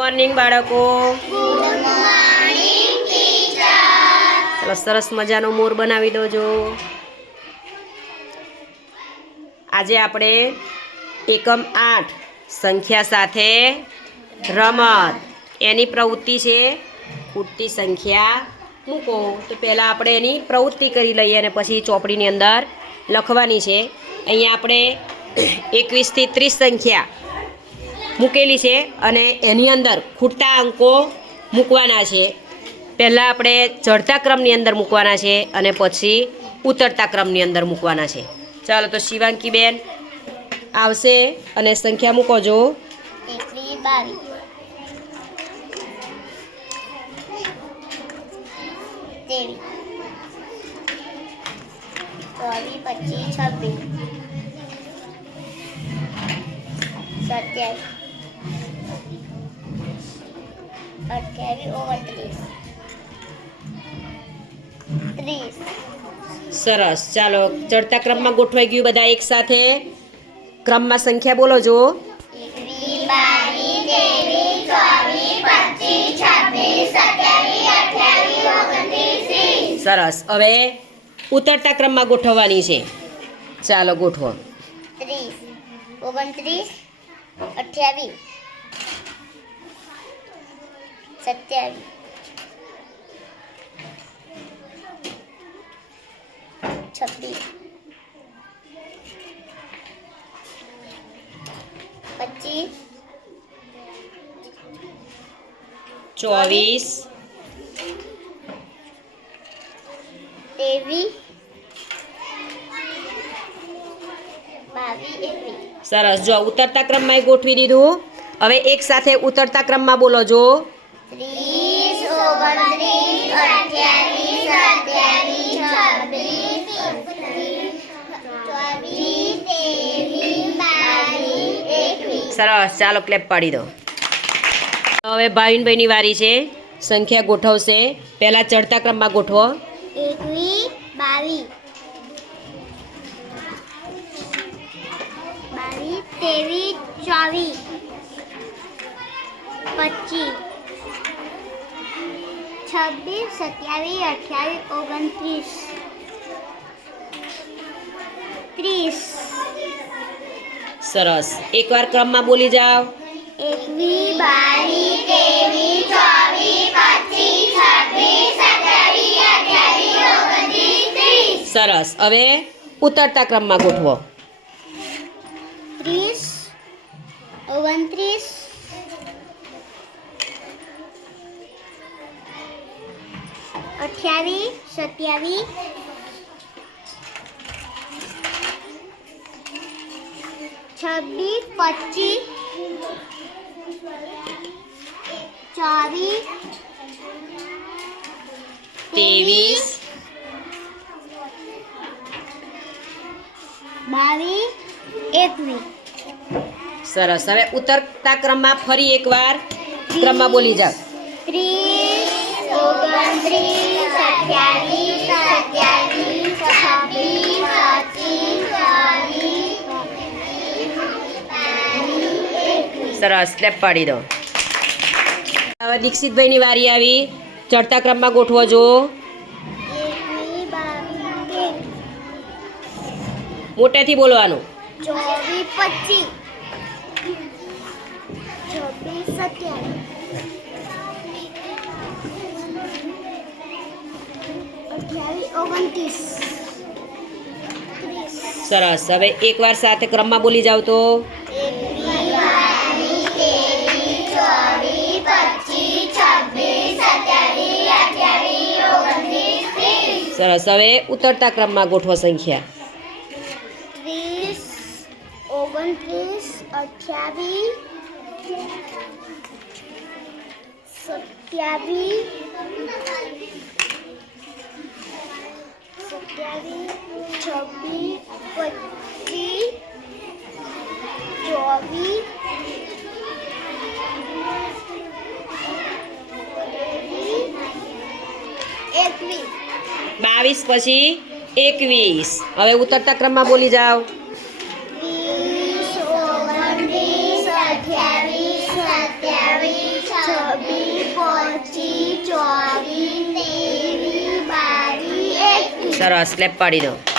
Morning બાળકો. Good morning teacher. ચલો સરસ મજાનો મોર બનાવી દોજો. આજે આપણે એકમ 8 સંખ્યા સાથે રમત એની પ્રવૃત્તિ છે ખૂટતી સંખ્યા મૂકો. તો પહેલાં આપણે એની પ્રવૃત્તિ કરી લઈએ અને પછી ચોપડીની અંદર લખવાની છે. અહીંયા આપણે 21 થી 30 સંખ્યા મૂકેલી છે અને એની અંદર ખૂટતા અંકો મૂકવાના છે. પહેલાં આપણે ચડતા ક્રમની અંદર મૂકવાના છે અને પછી ઉતરતા ક્રમની અંદર મૂકવાના છે. ચાલો તો શિવાંકી બેન આવશે અને સંખ્યા મૂકો જો. 21, 22, 23, 24, 25, 27, 28, 29, 30. સરસ. ચાલો ચડતા ક્રમમાં ગોઠવાઈ ગયું. બધા એક સાથે ક્રમમાં સંખ્યા બોલો જો. 21, 22, 23, 24, 25, 26, 27, 28, 29, 30. સરસ. હવે ઉતરતા ક્રમમાં ગોઠવવાની છે. ચાલો ગોઠવો. 30, 29, 28, 27, 26, 25, 24, 23, 22, 21. સરસ. જો ઉતરતા ક્રમમાં ગોઠવી દીધું. હવે એક સાથે ઉતરતા ક્રમમાં બોલો જો. 30, 29, 28, 29, 30, 24, 23, 22, 21. સરસ. ચાલો ક્લેપ પાડી દો. હવે ભાવિનભાઈની વારી છે. સંખ્યા ગોઠવશે. પહેલાં ચડતા ક્રમમાં ગોઠવો. 21, 22, 23, 24, 25, 26, 27, 28, 29, 30. સરસ. એકવાર ક્રમમાં બોલી જાઓ. 21, 22, 23, 24, 25, 26, 27, 28, 29, 30. સરસ. હવે ઉતરતા ક્રમમાં ગોઠવો. 30, 29, 28, 27, 26, 25, 24, 23, 22, 21. સરસ. હવે ઉતરતા ક્રમમાં ફરી એકવાર ક્રમમાં બોલી જાઓ. 30, 29, 28, 27, 28, 29, 30. સરસ. ક્લેપ પાડી દો. હવે દીક્ષિતભાઈની વારી આવી. ચડતા ક્રમમાં ગોઠવો જો. 21, 22, મોટેથી બોલવાનું. 24, 25, 26, 27, 28, 29, 30. સરસ. હવે એકવાર સાથે ક્રમમાં બોલી જાઓ તો. 21, 22, 23, 24, 25, 26, 27, 28, 29, 30. સરસ. હવે ઉતરતા ક્રમમાં ગોઠવો સંખ્યા. 30, 29, 28, 22 પછી 21. હવે ઉતરતા ક્રમમાં બોલી જાઓ. 20, 29, 28, 27, 25, 24, 23, 22, 21. સરસ ક્લેપ પાડી દો.